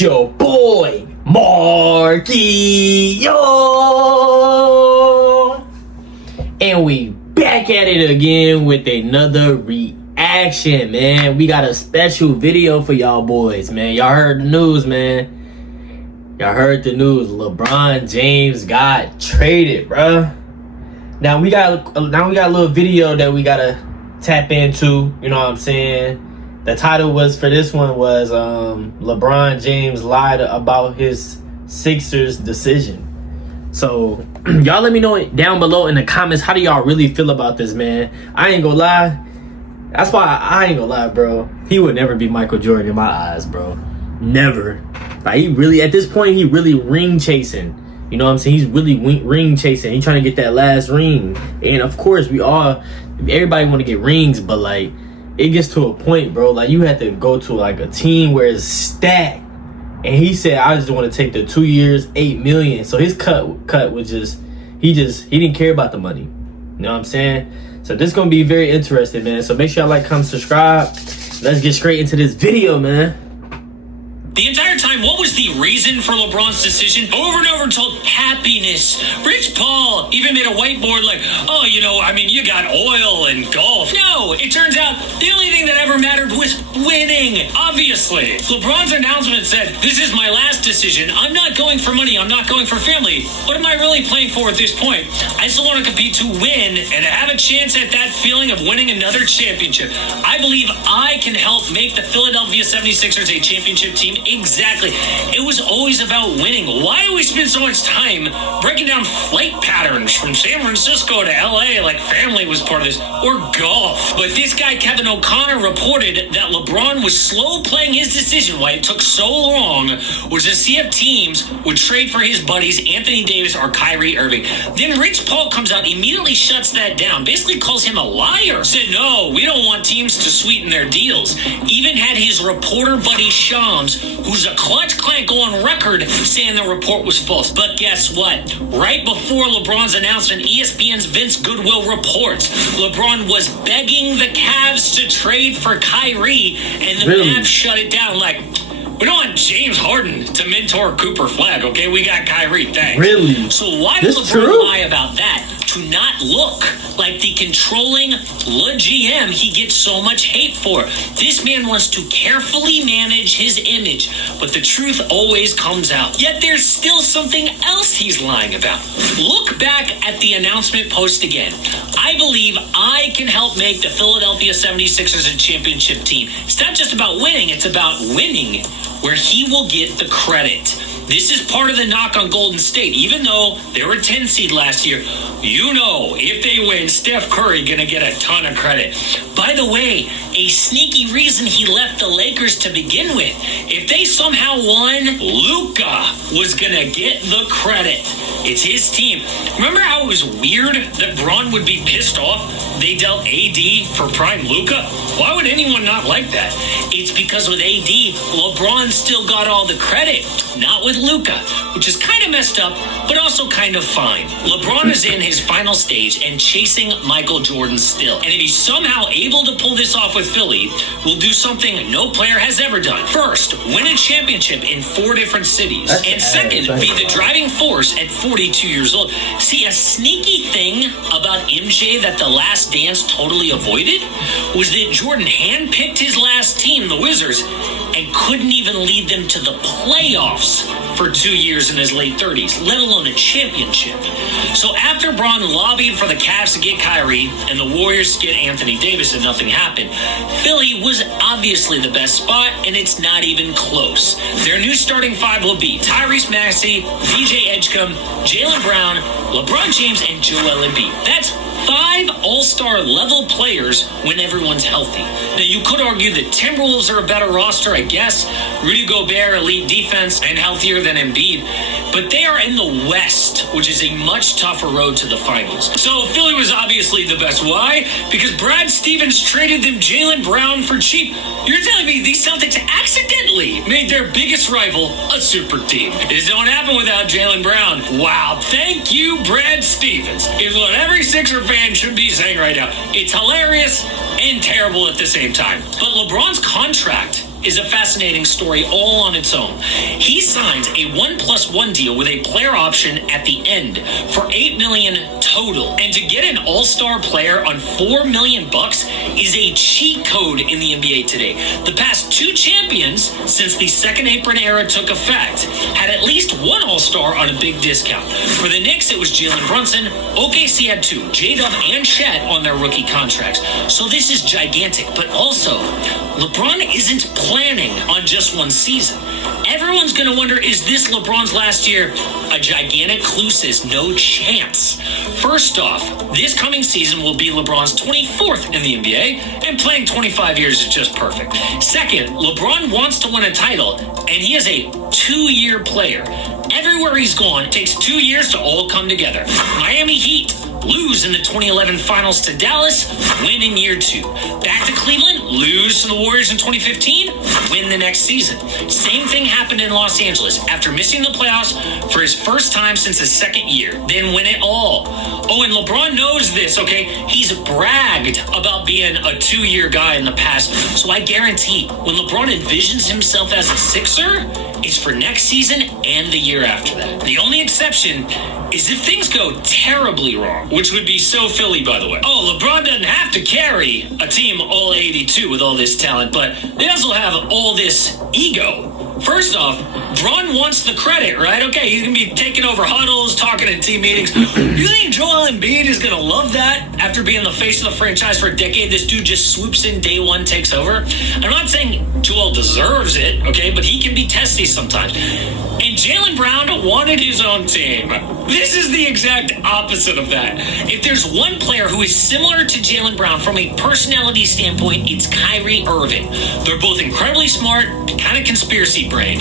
It's your boy, Marky, yo! And we back at it again with another reaction, man. We got a special video for y'all boys, man. Y'all heard the news, man. Y'all heard the news. LeBron James got traded, bruh. Now we got a little video that we gotta tap into, you know what I'm saying? The title was for this one was LeBron James lied about his Sixers decision. So y'all let me know down below in the comments, how do y'all really feel about this, man? I ain't gonna lie. That's why I ain't gonna lie, bro. He would never be Michael Jordan in my eyes, bro. Never. Like, he really, at this point, he really ring chasing. You know what I'm saying? He's really ring chasing. He's trying to get that last ring. And of course, everybody want to get rings, but like, it gets to a point, bro. Like, you have to go to like a team where it's stacked. And he said, I just want to take the 2 years, $8 million. So his cut was he didn't care about the money. You know what I'm saying? So this is gonna be very interesting, man. So make sure y'all like, comment, subscribe. Let's get straight into this video, man. The entire time, what was the reason for LeBron's decision? Over and over told happiness. Rich Paul even made a whiteboard like, oh, you got oil and golf. No, it turns out the only thing that ever mattered was winning, obviously. LeBron's announcement said, this is my last decision. I'm not going for money. I'm not going for family. What am I really playing for at this point? I still want to compete to win and have a chance at that feeling of winning another championship. I believe I can help make the Philadelphia 76ers a championship team. Exactly. It was always about winning. Why do we spend so much time breaking down flight patterns from San Francisco to LA like family was part of this, or golf? But this guy, Kevin O'Connor, reported that LeBron was slow playing his decision. Why it took so long was to see if teams would trade for his buddies Anthony Davis or Kyrie Irving. Then Rich Paul comes out, immediately shuts that down, basically calls him a liar. Said, no, we don't want teams to sweeten their deals. Even had his reporter buddy Shams, who's a clutch client, go on record saying the report was false. But guess what? Right before LeBron's announcement, ESPN's Vince Goodwill reports LeBron was begging the Cavs to trade for Kyrie, and the Mavs shut it down like, we don't want James Harden to mentor Cooper Flag, okay? We got Kyrie, thanks. Really? So why did LeBron lie about that? To not look like the controlling GM he gets so much hate for. This man wants to carefully manage his image, but the truth always comes out. Yet there's still something else he's lying about. Look back at the announcement post again. I believe I can help make the Philadelphia 76ers a championship team. It's not just about winning, it's about winning, where he will get the credit. This is part of the knock on Golden State. Even though they were 10 seed last year, if they win, Steph Curry gonna get a ton of credit. By the way, a sneaky reason he left the Lakers to begin with. If they somehow won, Luka was gonna get the credit. It's his team. Remember how it was weird that Bron would be pissed off they dealt AD for prime Luka? Why would anyone not like that? It's because with AD, LeBron still got all the credit, not with Luka, which is kind of messed up, but also kind of fine. LeBron is in his final stage and chasing Michael Jordan still. And if he's somehow able to pull this off with Philly, we'll do something no player has ever done. First, win a championship in 4 different cities. And second, be the driving force at 42 years old. See, a sneaky thing about MJ that the Last Dance totally avoided was that Jordan handpicked his last team, the Wizards, and couldn't even lead them to the playoffs for 2 years in his late 30s, let alone a championship. So after Bron lobbied for the Cavs to get Kyrie and the Warriors to get Anthony Davis and nothing happened, Philly was obviously the best spot, and it's not even close. Their new starting five will be Tyrese Maxey, VJ Edgecombe, Jaylen Brown, LeBron James, and Joel Embiid. That's 5 all-star level players when everyone's healthy. Now, you could argue that Timberwolves are a better roster, I guess. Rudy Gobert, elite defense, and healthier than Embiid. But they are in the West, which is a much tougher road to the finals. So Philly was obviously the best. Why? Because Brad Stevens traded them Jaylen Brown for cheap. You're telling me these Celtics accidentally made their biggest rival a super team. This don't happen without Jaylen Brown. Wow, thank you, Brad Stevens, is what every Sixer fan should be saying right now. It's hilarious and terrible at the same time. But LeBron's contract is a fascinating story all on its own. He signs a 1+1 deal with a player option at the end for $8 million total. And to get an all-star player on $4 million is a cheat code in the NBA today. The past two champions, since the second apron era took effect, had at least one all-star on a big discount. For the Knicks, it was Jalen Brunson. OKC had two, J-Dub and Chet, on their rookie contracts. So this is gigantic. But also, LeBron isn't planning on just one season. Everyone's going to wonder, is this LeBron's last year? A gigantic clue says no chance. First off, this coming season will be LeBron's 24th in the NBA, and playing 25 years is just perfect. Second, LeBron wants to win a title, and he is a 2-year player. Everywhere he's gone, it takes 2 years to all come together. Miami Heat lose in the 2011 finals to Dallas, win in year 2. Back to Cleveland, lose to the Warriors in 2015, win the next season. Same thing happened in Los Angeles after missing the playoffs for his first time since his second year, then win it all. Oh, and LeBron knows this, okay? He's bragged about being a 2-year guy in the past, so I guarantee when LeBron envisions himself as a Sixer, it's for next season and the year after that. The only exception is if things go terribly wrong, which would be so Philly, by the way. Oh, LeBron doesn't have to carry a team all 82 with all this talent, but they also have all this ego. First off, Bron wants the credit, right? Okay, he's going to be taking over huddles, talking in team meetings. You think Joel Embid is going to love that after being the face of the franchise for a decade? This dude just swoops in day one, takes over. I'm not saying Joel deserves it, okay, but he can be testy sometimes. And Jaylen Brown wanted his own team. This is the exact opposite of that. If there's one player who is similar to Jaylen Brown from a personality standpoint, it's Kyrie Irving. They're both incredibly smart, kind of conspiracy brained.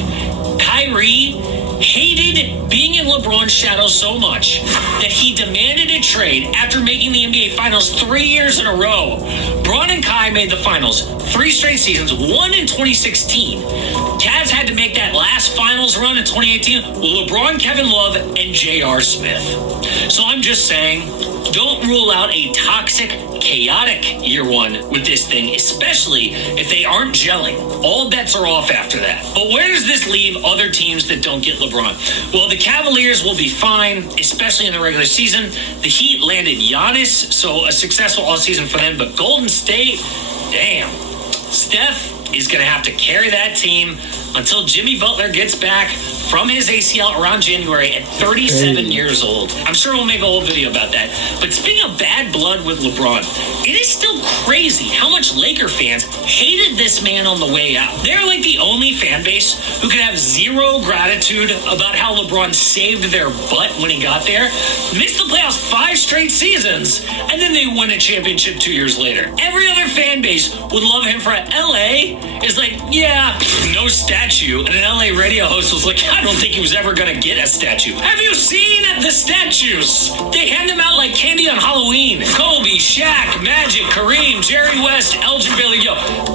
Kyrie hated being in LeBron's shadow so much that he demanded a trade after making the NBA Finals 3 years in a row. Bron and Kai made the Finals 3 straight seasons, one in 2016. Cavs had to make that last Finals run in 2018 with LeBron, Kevin Love, and J.R. Smith. So I'm just saying, don't rule out a toxic, chaotic year one with this thing, especially if they aren't gelling. All bets are off after that. But where does this leave other teams that don't get LeBron? Well, the Cavaliers will be fine, especially in the regular season. The Heat landed Giannis, so a successful offseason for them. But Golden State, damn. Steph is going to have to carry that team until Jimmy Butler gets back from his ACL around January at 37 years old. I'm sure we'll make a whole video about that. But speaking of bad blood with LeBron, it is still crazy how much Laker fans hated this man on the way out. They're like the only fan base who can have zero gratitude about how LeBron saved their butt when he got there, missed the playoffs 5 straight seasons, and then they win a championship 2 years later. Every other fan base would love him for it. LA is like, yeah, no statue. And an LA radio host was like, I don't think he was ever going to get a statue. Have you seen the statues? They hand them out like candy on Halloween. Kobe, Shaq, Magic, Kareem, Jerry West, Elgin Baylor. Yo,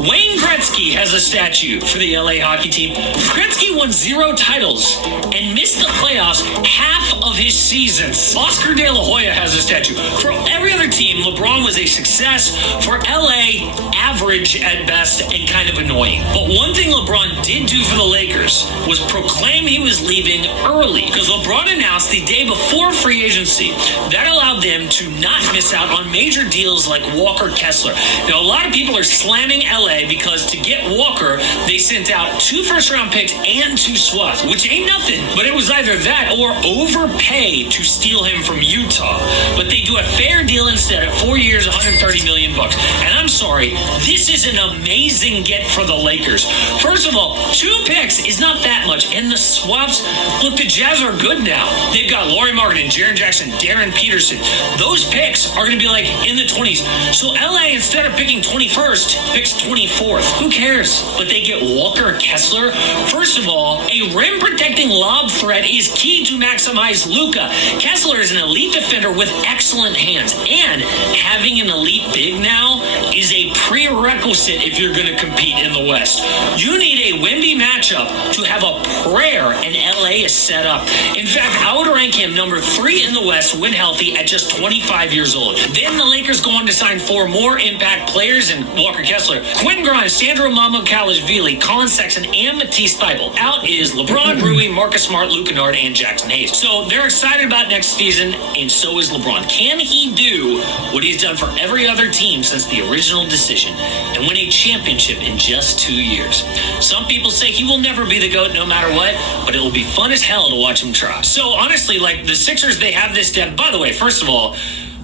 Wayne Gretzky has a statue for the LA hockey team. Gretzky won 0 titles and missed the playoffs half of his seasons. Oscar De La Hoya has a statue. For every other team, LeBron was a success. For LA, average at best and kind of annoying. But one thing LeBron did do for the Lakers was proclaim he was leaving early, because LeBron announced the day before free agency. That allowed them to not miss out on major deals like Walker Kessler. Now, a lot of people are slamming LA because to get Walker, they sent out 2 first-round picks and 2 swaps, which ain't nothing. But it was either that or overpay to steal him from Utah. But they do a fair deal instead at 4 years, $130 million. And I'm sorry, this is an amazing get for the Lakers. First of all, 2 picks is not that much. And the swaps, look, the Jazz are good now. They've got Lauri Markkanen, Jaren Jackson, Darren Peterson. Those picks are going to be like in the 20s. So LA, instead of picking 21st, picks 24th. Who cares? But they get Walker Kessler. First of all, a rim-protecting lob threat is key to maximize Luka. Kessler is an elite defender with excellent hands. And having an elite big now is a prerequisite if you're going to compete in the West. You need a Wemby matchup to have a prayer and LA is set up. In fact, I would rank him number 3 in the West when healthy at just 25 years old. Then the Lakers go on to sign 4 more impact players in Walker Kessler, Quentin Grimes, Sandro Mamukelashvili, Colin Sexton, and Matisse Thybulle. Out is LeBron, Rui, Marcus Smart, Luke Kennard, and Jackson Hayes. So they're excited about next season, and so is LeBron. Can he do what he's done for every other team since the original decision and win a championship in just 2 years? Some people say he will never be the GOAT no matter what, but it will be fun as hell to watch him try. So honestly, like the Sixers, they have this depth. By the way, first of all,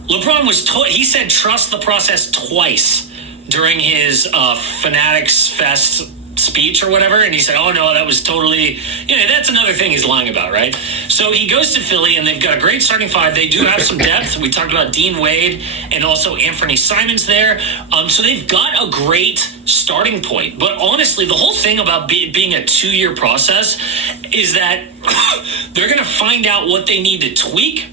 LeBron he said trust the process twice during his Fanatics Fest speech or whatever, and he said, oh no, that was totally, that's another thing he's lying about, right? So he goes to Philly, and they've got a great starting 5. They do have some depth. We talked about Dean Wade and also Anthony Simons there. So they've got a great starting point. But honestly, the whole thing about being a 2-year process is that they're going to find out what they need to tweak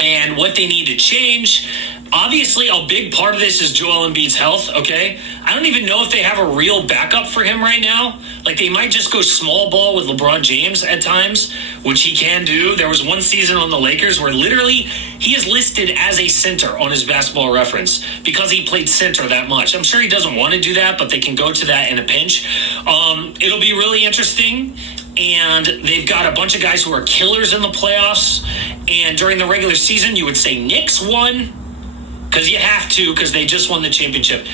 and what they need to change. Obviously, a big part of this is Joel Embiid's health, okay? I don't even know if they have a real backup for him right now. Like, they might just go small ball with LeBron James at times, which he can do. There was one season on the Lakers where literally he is listed as a center on his Basketball Reference because he played center that much. I'm sure he doesn't want to do that, but they can go to that in a pinch. It'll be really interesting. And they've got a bunch of guys who are killers in the playoffs. And during the regular season, you would say Knicks won, because you have to, because they just won the championship.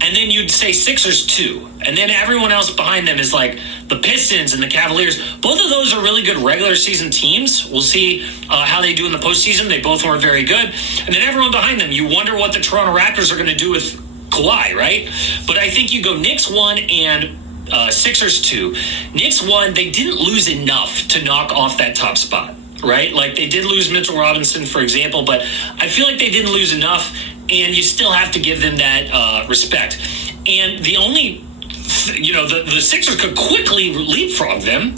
And then you'd say Sixers 2. And then everyone else behind them is like the Pistons and the Cavaliers. Both of those are really good regular season teams. We'll see how they do in the postseason. They both were very good. And then everyone behind them, you wonder what the Toronto Raptors are going to do with Kawhi, right? But I think you go Knicks 1 and Sixers 2. Knicks 1, they didn't lose enough to knock off that top spot, right? Like, they did lose Mitchell Robinson, for example, but I feel like they didn't lose enough, and you still have to give them that respect. And the only, the Sixers could quickly leapfrog them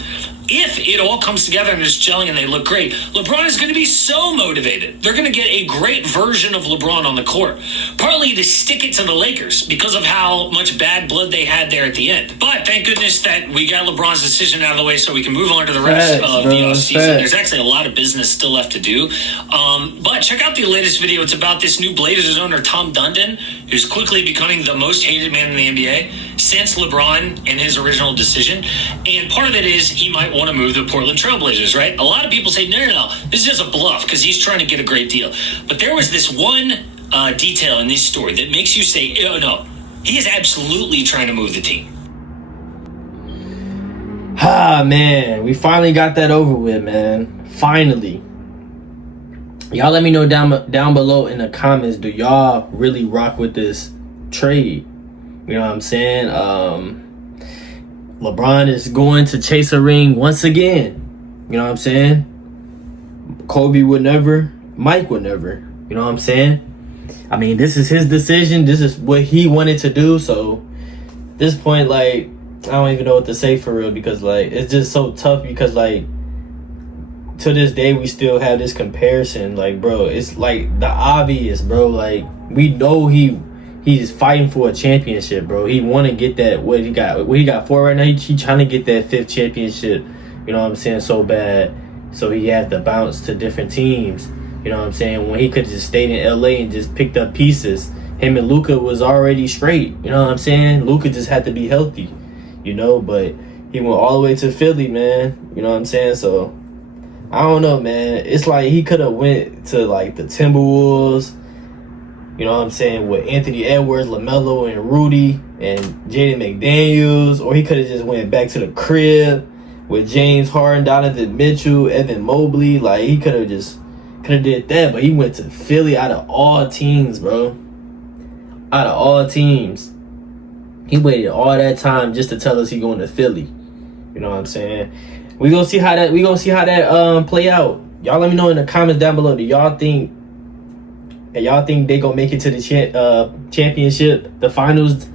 if it all comes together and is gelling and they look great. LeBron is going to be so motivated. They're going to get a great version of LeBron on the court, partly to stick it to the Lakers because of how much bad blood they had there at the end. But thank goodness that we got LeBron's decision out of the way so we can move on to the rest of the offseason. There's actually a lot of business still left to do. But check out the latest video. It's about this new Blazers owner, Tom Dundon, who's quickly becoming the most hated man in the NBA since LeBron and his original decision. And part of it is he might want to move the Portland Trailblazers, right? A lot of people say, no, this is just a bluff because he's trying to get a great deal. But there was this one detail in this story that makes you say, oh, no, he is absolutely trying to move the team. Man, we finally got that over with, man. Finally. Y'all let me know down below in the comments, do y'all really rock with this trade? You know what I'm saying? LeBron is going to chase a ring once again. You know what I'm saying? Kobe would never. Mike would never. You know what I'm saying? I mean, this is his decision. This is what he wanted to do. So, at this point, like, I don't even know what to say for real because, like, it's just so tough because, like, to this day, we still have this comparison. Like, bro, it's, like, the obvious, bro. Like, we know he's fighting for a championship, bro. He want to get that, what he got 4 right now. He trying to get that 5th championship, you know what I'm saying, so bad. So he had to bounce to different teams, you know what I'm saying, when he could have just stayed in LA and just picked up pieces. Him and Luka was already straight, you know what I'm saying. Luka just had to be healthy, but he went all the way to Philly, man, you know what I'm saying. So I don't know, man. It's like he could have went to, like, the Timberwolves, you know what I'm saying, with Anthony Edwards, LaMelo, and Rudy, and Jaden McDaniels. Or he could have just went back to the crib with James Harden, Donovan Mitchell, Evan Mobley. Like, he could have did that. But he went to Philly out of all teams, bro. Out of all teams. He waited all that time just to tell us he going to Philly. You know what I'm saying? We gonna see how that play out. Y'all let me know in the comments down below. Do y'all think they gonna make it to the championship, the finals,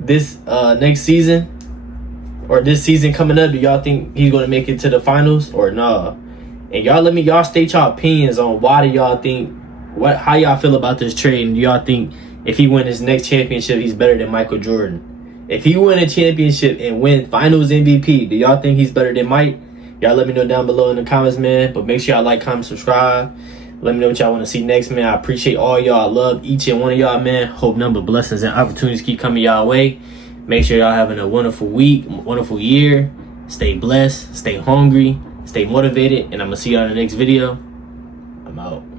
this next season, or this season coming up? Do y'all think he's gonna make it to the finals or nah? And y'all state y'all opinions on why do y'all think, how y'all feel about this trade, and do y'all think if he win his next championship he's better than Michael Jordan? If he win a championship and win finals MVP, do y'all think he's better than Mike? Y'all let me know down below in the comments, man. But make sure y'all like, comment, subscribe. Let me know what y'all want to see next, man. I appreciate all y'all. I love each and one of y'all, man. Hope number blessings and opportunities keep coming y'all way. Make sure y'all having a wonderful week, wonderful year. Stay blessed, stay hungry, stay motivated, and I'm going to see y'all in the next video. I'm out.